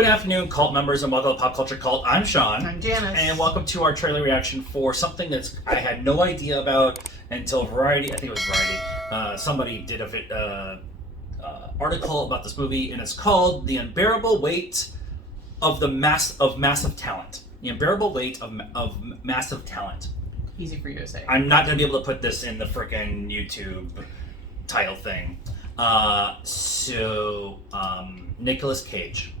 Good afternoon, cult members, and welcome to Pop Culture Cult. I'm Sean. I'm Janice. And welcome to our trailer reaction for something I had no idea about until Variety, I think it was Variety, somebody did a article about this movie, and it's called The Unbearable Weight of Massive Talent. The Unbearable Weight of Massive Talent. Easy for you to say. I'm not going to be able to put this in the frickin' YouTube title thing. Nicolas Cage.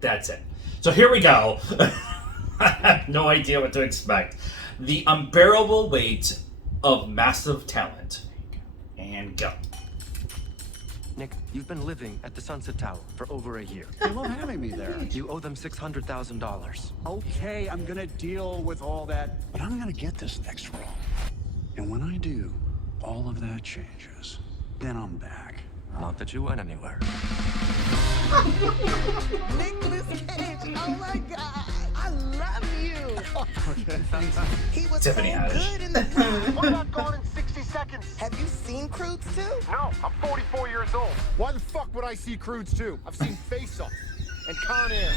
That's it. So here we go. I have no idea what to expect. The Unbearable Weight of Massive Talent. And go. Nick, you've been living at the Sunset Tower for over a year. They love having me there. You owe them $600,000. Okay, I'm gonna deal with all that, but I'm gonna get this next role. And when I do, all of that changes. Then I'm back. Not that you went anywhere. Nicolas Cage, oh my God, I love you. He was Tiffany so Haddish. good in the role. What about Gone in 60 Seconds? Have you seen Croods too? No, I'm 44 years old. Why the fuck would I see Croods 2? I've seen Face Off and Con Air.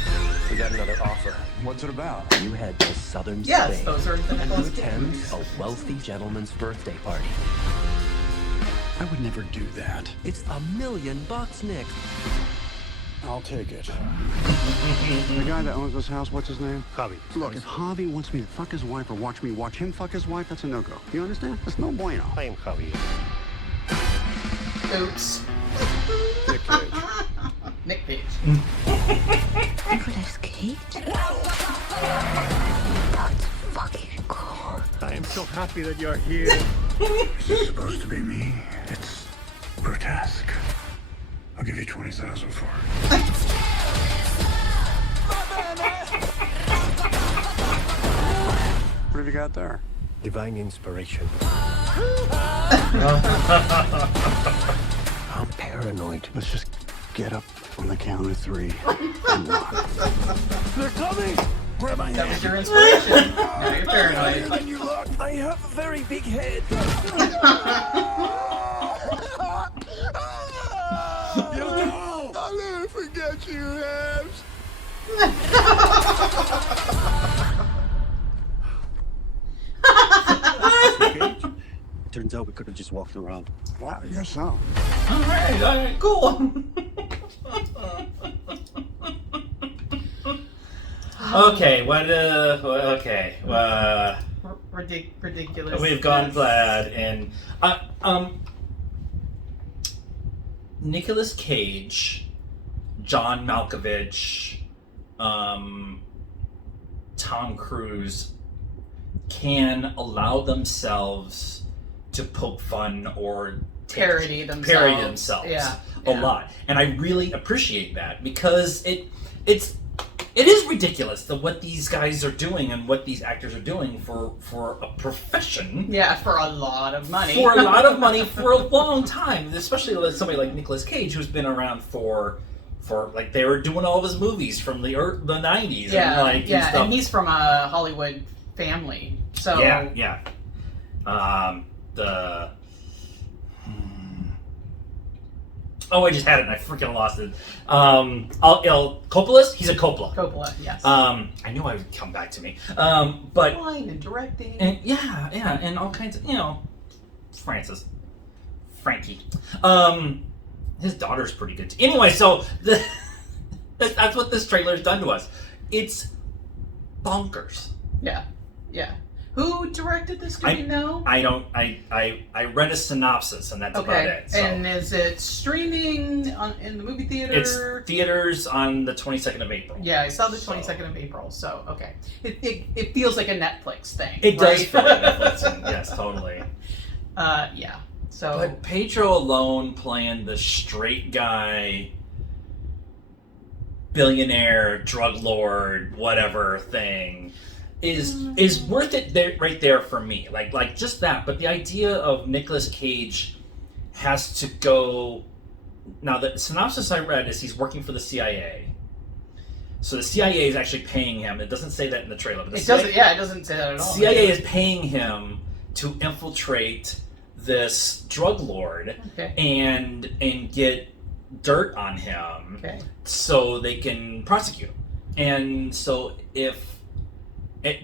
We got another offer. What's it about? You head to southern Yes, Spain those are the and you Nicolas Cage attend movies. a wealthy gentleman's birthday party. I would never do that. It's $1 million, Nick. I'll take it. The guy that owns this house, what's his name? Javi. Look, if Javi wants me to fuck his wife or watch me watch him fuck his wife, that's a no-go. You understand? That's no bueno. I am Javi. Oops. Nick Cage. Nick Cage. Nicolas Cage? That's fucking cool. I am so happy that you're here. This is supposed to be me. It's grotesque. I'll give you 20,000 for it. What have you got there? Divine inspiration. I'm paranoid. Let's just get up on the count of 3 and run. They're coming! Grab my That was hand. your inspiration. Now you're paranoid. And you look, I have a very big head. I'll never forget you, Habs. Turns out we could have just walked around. Well, I guess so. Alright, cool. Okay, Ridiculous. we've gone glad, and Nicolas Cage, John Malkovich, Tom Cruise can allow themselves to poke fun or Parody themselves. Yeah. a lot, and I really appreciate that because it is ridiculous that what these guys are doing and what these actors are doing for a profession. Yeah, for a lot of money. For a lot of money for a long time, especially with somebody like Nicolas Cage, who's been around for like they were doing all of his movies from the 90s. Yeah, and stuff. and he's from a Hollywood family, so yeah. Oh, I just had it and I freaking lost it. Coppola's? He's a Coppola. Coppola, yes. I knew I would come back to me. But Wine and directing. and yeah, and all kinds of Frankie. His daughter's pretty good too. Anyway, so that's what this trailer's done to us. It's bonkers. Yeah. Who directed this? Do you know? I don't. I read a synopsis and that's about it. So. And is it streaming in the movie theater? It's theaters on the 22nd of April. Yeah, I saw the 22nd of April. So okay, it feels like a Netflix thing. It does right? feel like Netflix. Yes, totally. Yeah. So. But Pedro alone playing the straight guy, billionaire, drug lord, whatever thing. Is worth it there, right there for me. Like just that. But the idea of Nicolas Cage has to go. Now the synopsis I read is he's working for the CIA. So the CIA is actually paying him. It doesn't say that in the trailer. But It doesn't. Yeah, it doesn't say that at all. CIA is paying him to infiltrate this drug lord Okay. and get dirt on him, Okay. so they can prosecute him. And so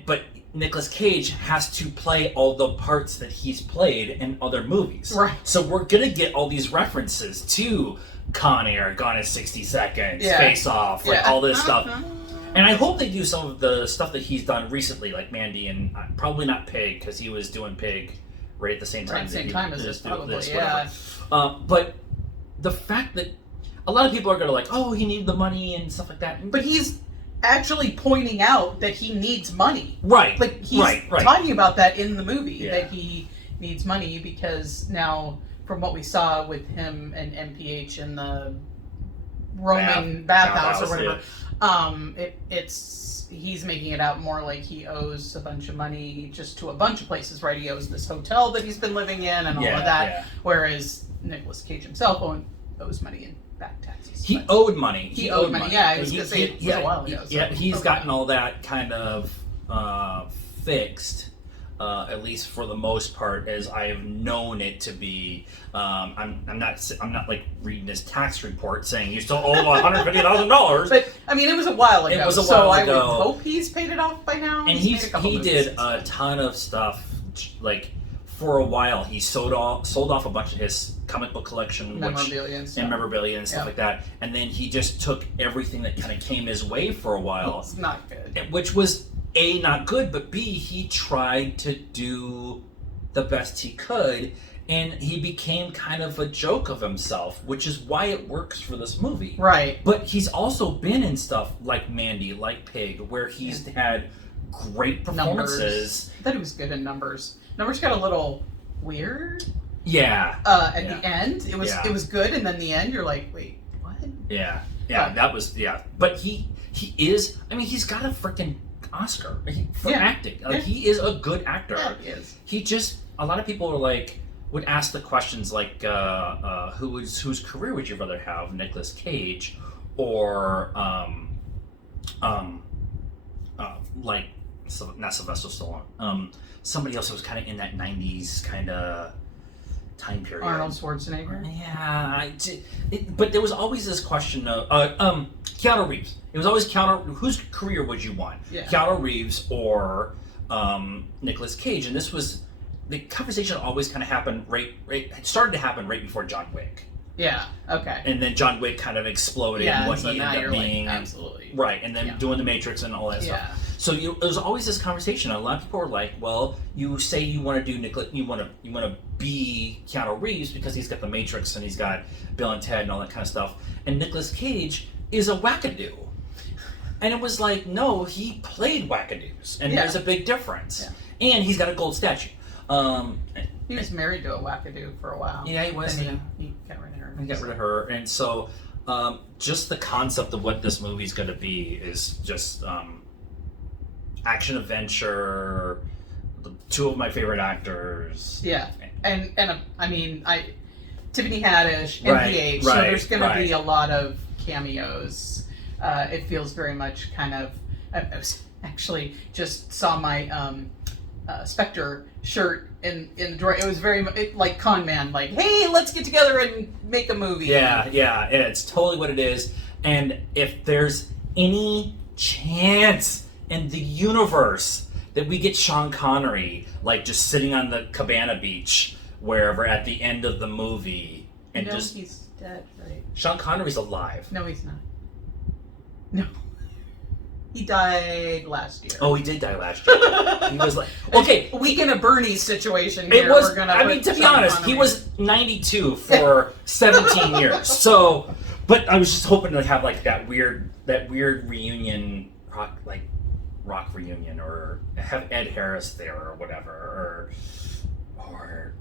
but Nicolas Cage has to play all the parts that he's played in other movies. Right. So we're gonna get all these references to Con Air, Gone in 60 Seconds, Yeah. Face Off, like Yeah. all this stuff. And I hope they do some of the stuff that he's done recently, like Mandy, and probably not Pig, because he was doing Pig right at the same time. As this, probably, whatever. But the fact that a lot of people are gonna like, oh, he needed the money and stuff like that. But he's actually pointing out that he needs money. Right. Like, he's right. talking about that in the movie, Yeah. that he needs money because now, from what we saw with him and MPH in the Roman bathhouse or whatever, he's making it out more like he owes a bunch of money just to a bunch of places, right? He owes this hotel that he's been living in and all of that, whereas Nicolas Cage himself owes money in back taxes. He owed money. He owed money. Yeah, I was going to say it was a while ago. Yeah, he's gotten all that kind of fixed, at least for the most part, as I have known it to be. I'm not like reading his tax report saying you still owe $150,000. But I mean, it was a while ago. It was a so while I ago. would hope he's paid it off by now. And He's made a couple he movies did since. a ton of stuff. Like for a while, he sold off a bunch of his comic book collection, memorabilia and stuff. memorabilia and stuff like that. And then he just took everything that kind of came his way for a while. It's not good. Which was A, not good, but B, he tried to do the best he could, and he became kind of a joke of himself, which is why it works for this movie. Right. But he's also been in stuff like Mandy, like Pig, where he's had great performances. Numbers. I thought he was good in Numbers. Numbers got a little weird. Yeah. At the end, it was good, and then the end, you're like, wait, what? Yeah. But- That was But he is. I mean, he's got a freaking Oscar for acting. Like he is a good actor. Yeah, he is. He just. A lot of people are like would ask the questions like, whose career would you rather have, Nicolas Cage or like not Sylvester Stallone, somebody else who was kind of in that '90s kind of time period. Arnold Schwarzenegger. Yeah, but there was always this question of Keanu Reeves. It was always whose career would you want? Yeah. Keanu Reeves or Nicolas Cage, and this was the conversation always kind of happened it started to happen right before John Wick. Yeah. Okay. And then John Wick kind of exploded and what so he now ended you're up being. like, absolutely. Right, and then doing the Matrix and all that stuff. So there was always this conversation. And a lot of people were like, "Well, you say you want to do you want to be Keanu Reeves because he's got the Matrix and he's got Bill and Ted and all that kind of stuff, and Nicolas Cage is a wackadoo." And it was like, no, he played wackadoos, and there's a big difference. Yeah. And he's got a gold statue. He was married to a wackadoo for a while. Yeah, he was. And he got rid of her. He got rid of her, and so just the concept of what this movie's going to be is just action adventure. Two of my favorite actors. Yeah, and I mean, Tiffany Haddish, MPH. So there's going to be a lot of cameos. It feels very much kind of. I was actually just saw my Spectre shirt in the drawer. It was very like Con Man, like, hey, let's get together and make a movie. Yeah, and it's totally what it is. And if there's any chance in the universe that we get Sean Connery like just sitting on the Cabana Beach wherever at the end of the movie and he's dead, right? Sean Connery's alive. No, he's not. No. He died last year. Oh, he did die last year. He was like, okay, Weekend at Bernie's situation here. it was. We're gonna I mean, to be Sean honest, Connery. he was 92 for 17 years. So, but I was just hoping to have like that weird reunion, rock reunion, or have Ed Harris there or whatever, or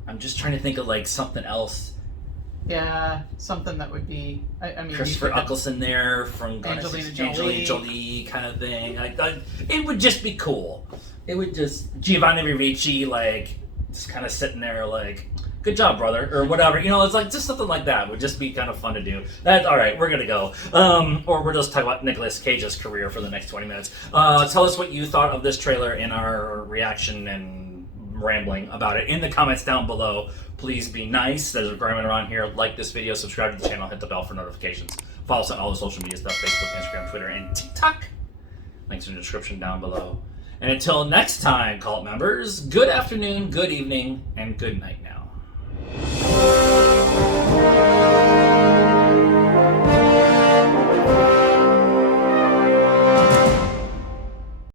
I'm just trying to think of like something else. Yeah, something that would be. I mean, Christopher Eccleston there from Angelina Jolie kind of thing. It would just be cool. It would just Giovanni Ribisi like just kind of sitting there like, good job, brother, or whatever. You know, it's like just something like that would just be kind of fun to do. That's all right. We're gonna go, or we're just talking about Nicolas Cage's career for the next 20 minutes. Tell us what you thought of this trailer and our reaction and rambling about it in the comments down below. Please be nice. There's a requirement around here. Like this video, subscribe to the channel, hit the bell for notifications. Follow us on all the social media stuff, Facebook, Instagram, Twitter, and TikTok. Links in the description down below. And until next time, cult members, good afternoon, good evening, and good night now.